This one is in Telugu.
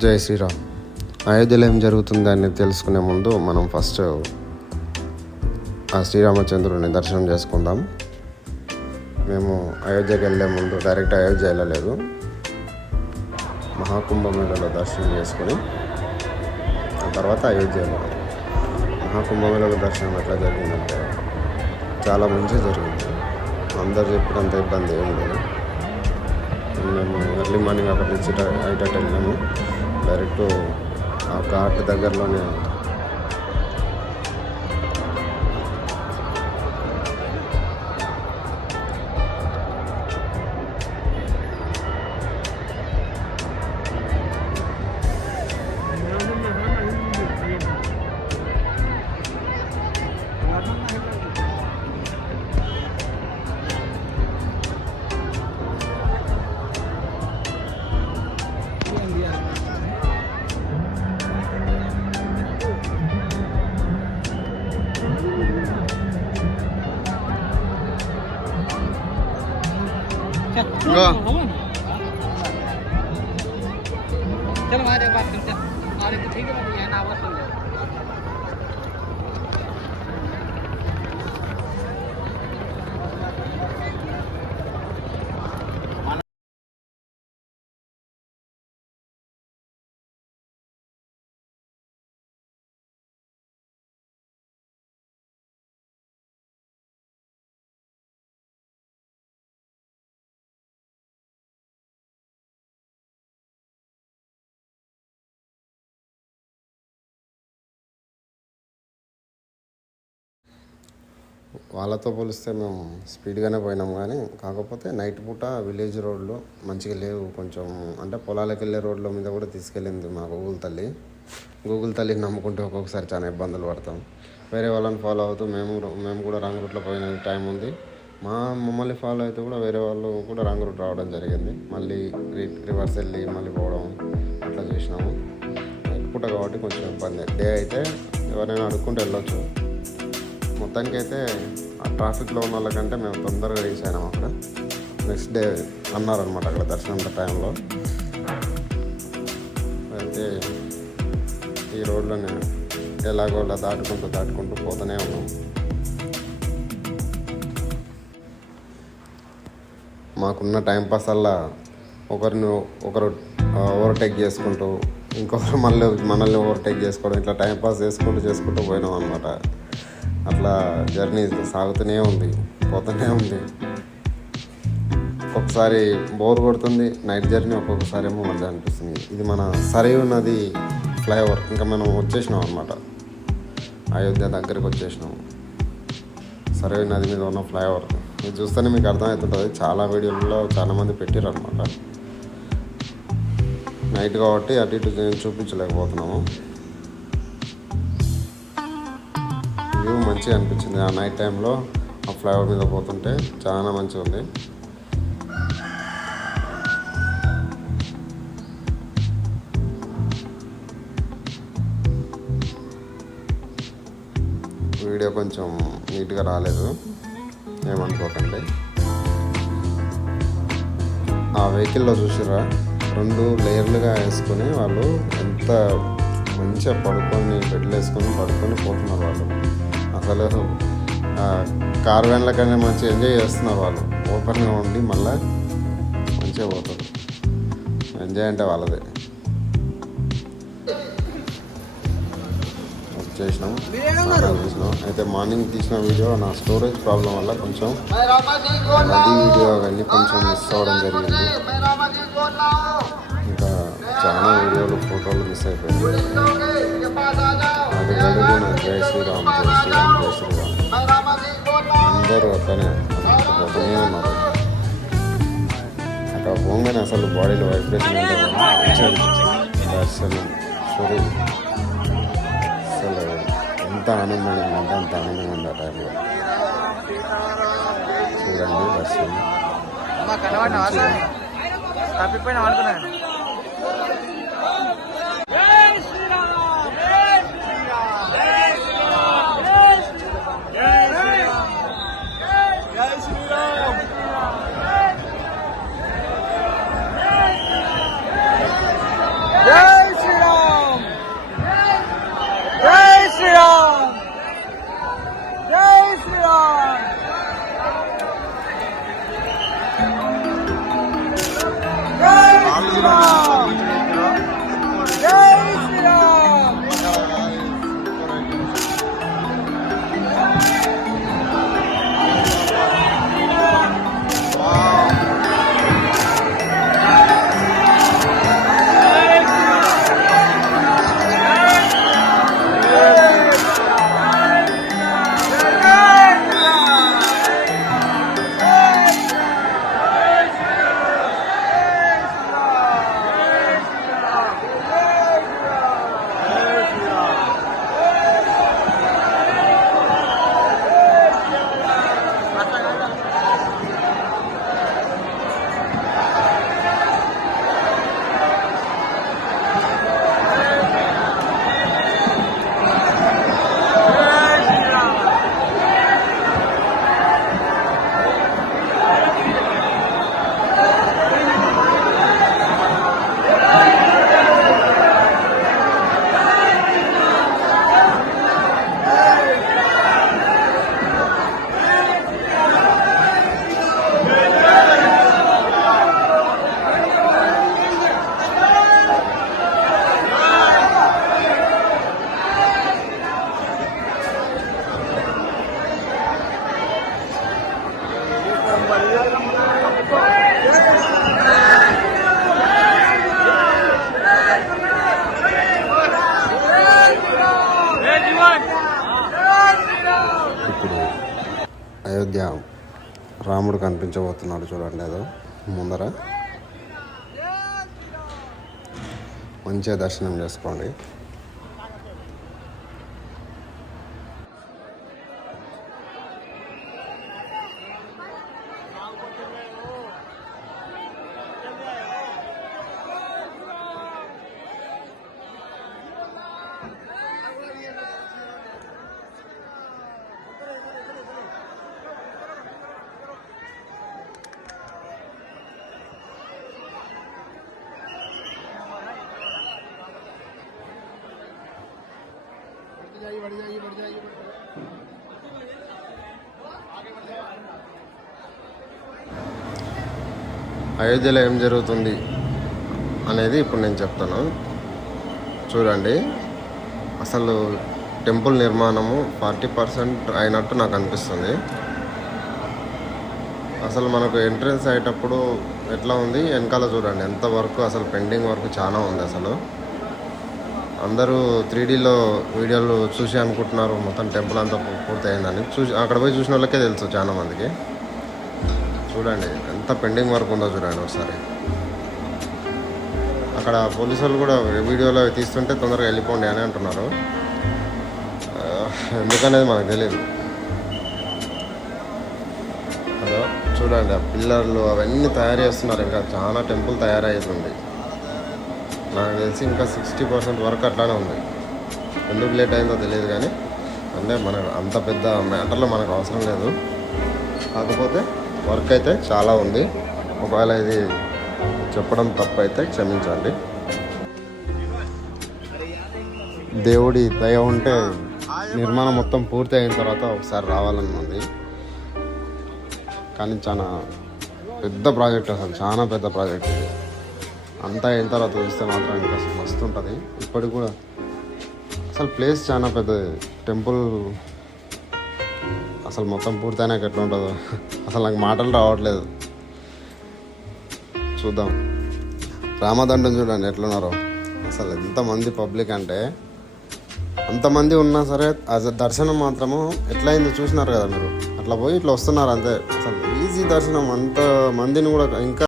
జై శ్రీరామ్. అయోధ్యలో ఏం జరుగుతుందని తెలుసుకునే ముందు మనం ఫస్ట్ ఆ శ్రీరామచంద్రుని దర్శనం చేసుకుందాం. మేము అయోధ్యకి వెళ్ళే ముందు డైరెక్ట్ అయోధ్య వెళ్ళలేదు. మహాకుంభమేళలో దర్శనం చేసుకుని ఆ తర్వాత అయోధ్య వెళ్ళాం మహాకుంభమేళలో దర్శనం ఎట్లా జరిగిందంటే చాలా మంచిగా జరిగింది. అందరు చెప్పినంత ఇబ్బంది ఏం లేదు. మేము ఎర్లీ మార్నింగ్ అక్కడ నుంచి ఐటట్ వెళ్ళాము. డైరెక్ట్ ఆ ఘాట్ దగ్గరలోనే ચાલો મારે વાત કરતા. મારે તો થઈ ગયું వాళ్ళతో పోలిస్తే మేము స్పీడ్గానే పోయినాం కానీ కాకపోతే నైట్ పూట విలేజ్ రోడ్లు మంచిగా లేవు. కొంచెం అంటే పొలాలకు వెళ్ళే రోడ్ల మీద కూడా తీసుకెళ్ళింది మా గూగుల్ తల్లి. గూగుల్ తల్లిని నమ్ముకుంటే ఒక్కొక్కసారి చాలా ఇబ్బందులు పడతాం. వేరే వాళ్ళని ఫాలో అవుతూ మేము మేము కూడా రాంగ్ రూట్లో పోయిన టైం ఉంది. మా మమ్మల్ని ఫాలో అయితే కూడా వేరే వాళ్ళు కూడా రాంగ్ రూట్ రావడం జరిగింది. మళ్ళీ రివర్స్ వెళ్ళి మళ్ళీ పోవడం అట్లా చేసినాము. నైట్ పూట కాబట్టి కొంచెం ఇబ్బంది. డే అయితే ఎవరైనా అడుక్కుంటూ వెళ్ళొచ్చు. మొత్తానికి అయితే ఆ ట్రాఫిక్లో ఉన్న వాళ్ళకంటే మేము తొందరగా రీచ్ అయినాం అక్కడ. నెక్స్ట్ డే అన్నారనమాట అక్కడ దర్శనం టైంలో అయితే ఈ రోడ్లోనే ఎలాగో అలా దాటుకుంటూ దాటుకుంటూ పోతూనే ఉన్నాం. మాకున్న టైం పాస్ అలా ఒకరిని ఒకరు ఓవర్టేక్ చేసుకుంటూ ఇంకొకరు మళ్ళీ మనల్ని ఓవర్టేక్ చేసుకోవడం ఇట్లా టైం పాస్ చేసుకుంటూ చేసుకుంటూ పోయినాం అనమాట అట్లా జర్నీ సాగుతూనే ఉంది పోతూనే ఉంది. ఒక్కొక్కసారి బోర్ కొడుతుంది నైట్ జర్నీ ఒక్కొక్కసారి ఏమో మజా అనిపిస్తుంది. ఇది మన సరైన నది ఫ్లైఓవర్ ఇంకా మనం వచ్చేసినాం అనమాట అయోధ్య దగ్గరికి వచ్చేసినాం. సరైన నది మీద ఉన్న ఫ్లైఓవర్. ఇది చూస్తేనే మీకు అర్థమవుతుంటుంది చాలా వీడియోలలో చాలామంది పెట్టారు అనమాట నైట్ కాబట్టి అటు ఇటు చూపించలేకపోతున్నాము. వ్యూ మంచిగా అనిపించింది. ఆ నైట్ టైంలో ఆ ఫ్లైఓవర్ మీద పోతుంటే చాలా మంచిగా ఉంది. వీడియో కొంచెం నీట్గా రాలేదు. ఏమనుకోకండి. ఆ వెహికల్లో చూసిరా రెండు లేయర్లుగా వేసుకొని వాళ్ళు ఎంత మంచిగా పడుకొని బెడ్లు వేసుకొని పడుకొని పోతున్నారు వాళ్ళు. అసలు కార్ వ్యాన్ల కన్నా మంచిగా ఎంజాయ్ చేస్తున్నారు వాళ్ళు. ఓపెన్గా ఉండి మళ్ళీ మంచిగా పోతారు. ఎంజాయ్ అంటే వాళ్ళదే. స్నానాలు చేసినాం. అయితే మార్నింగ్ తీసిన వీడియో నా స్టోరేజ్ ప్రాబ్లం వల్ల కొంచెం నది వీడియో అవన్నీ కొంచెం మిస్ అవ్వడం జరిగింది. చాలా వీడియోలు ఫోటోలు మిస్ అయిపోయాయి. అది అడుగు నా జై శ్రీరామ్ జై శ్రీరామ్ జై శ్రీరామ్. అందరూ పోతూనే ఉన్నారు. అక్కడ పోగానే అసలు బాడీలో వైబ్రేషన్ దర్శనం స్వరూప్. అసలు ఎంత ఆనందంగా ఉందంటే అంత ఆనందంగా ఉంది ఆ టైంలో చూడండి దర్శనం. తప్పిపోయినా అనుకున్నాను జై అయోధ్య రాముడు కనిపించబోతున్నాడు చూడండి ఏదో ముందర. మంచిగా దర్శనం చేసుకోండి. అయోధ్యలో ఏం జరుగుతుంది అనేది ఇప్పుడు నేను చెప్తాను. చూడండి అసలు టెంపుల్ నిర్మాణము ఫార్టీ పర్సెంట్ అయినట్టు నాకు అనిపిస్తుంది. అసలు మనకు ఎంట్రన్స్ అయ్యేటప్పుడు ఎట్లా ఉంది? వెనకాల చూడండి ఎంత వర్క్ అసలు పెండింగ్ వర్క్ చాలా ఉంది అసలు. అందరూ త్రీ డీలో వీడియోలు చూసి అనుకుంటున్నారు. మొత్తం టెంపుల్ అంతా పూర్తయిందని. చూసి అక్కడ పోయి చూసిన వాళ్ళకే తెలుసు చాలా మందికి. చూడండి ఎంత పెండింగ్ వర్క్ ఉందో చూడండి ఒకసారి. అక్కడ పోలీసు వాళ్ళు కూడా వీడియోలో తీస్తుంటే తొందరగా వెళ్ళిపోండి అని అంటున్నారు. ఎందుకనేది మనకు తెలియదు హలో చూడండి ఆ పిల్లర్లు అవన్నీ తయారు చేస్తున్నారు. ఇంకా చాలా టెంపుల్ తయారవుతుంది నాకు తెలిసి ఇంకా సిక్స్టీ పర్సెంట్ వర్క్ అట్లానే ఉంది. ఎందుకు లేట్ అయిందో తెలియదు కానీ అంటే మనకు అంత పెద్ద మ్యాటర్లో మనకు అవసరం లేదు. కాకపోతే వర్క్ అయితే చాలా ఉంది. ఒకవేళ ఇది చెప్పడం తప్పు అయితే క్షమించండి. దేవుడి దయ ఉంటే నిర్మాణం మొత్తం పూర్తి అయిన తర్వాత ఒకసారి రావాలని ఉంది. కానీ చాలా పెద్ద ప్రాజెక్ట్ అసలు చాలా పెద్ద ప్రాజెక్ట్ ఇది. అంతా అయిన తర్వాత చూస్తే మాత్రం ఇంకా మస్తు ఉంటుంది. ఇప్పటికి కూడా అసలు ప్లేస్ చాలా పెద్దది టెంపుల్ అసలు మొత్తం పూర్తయినాక ఎట్లా ఉంటుందో. అసలు నాకు మాటలు రావట్లేదు. చూద్దాం. రామదండం చూడండి ఎట్లున్నారో. అసలు ఎంతమంది పబ్లిక్ అంటే అంతమంది ఉన్నా సరే అది దర్శనం మాత్రము ఎట్లయిందో చూసినారు కదా మీరు. అట్లా పోయి ఇట్లా వస్తున్నారు అంతే. అసలు ఈజీ దర్శనం అంత మందిని కూడా ఇంకా